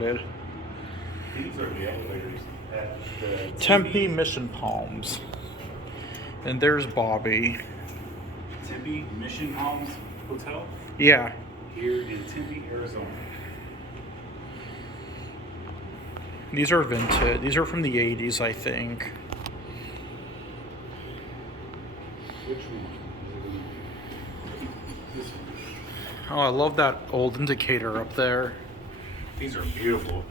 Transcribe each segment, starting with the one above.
These are the elevators at the Tempe Mission Palms. And there's Bobby. Tempe Mission Palms Hotel Yeah. here in Tempe, Arizona. These are vintage. These are from the 80s, I think. Which one? This one. Oh, I love that old indicator up there. These are beautiful.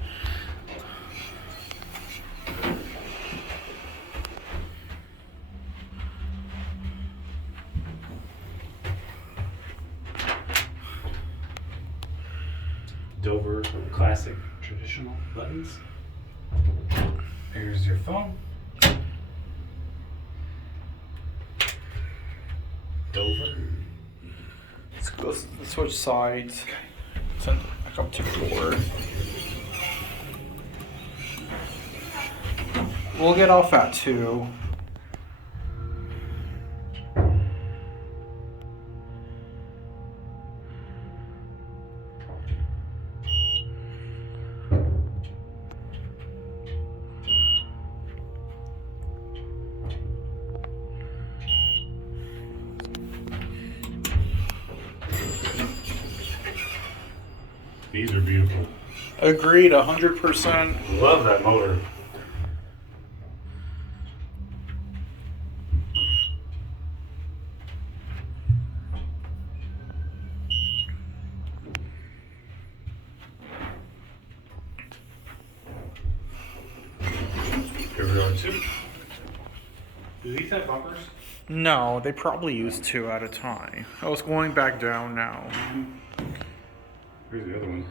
Dover classic traditional buttons. Here's your phone. Dover. Let's switch sides. Send it back up to the door. We'll get off at 2. These are beautiful. Agreed, 100%. Love that motor. Here we are too. Do these have bumpers? No, they probably use 2 at a time. Oh, it's going back down now. Here's the other one.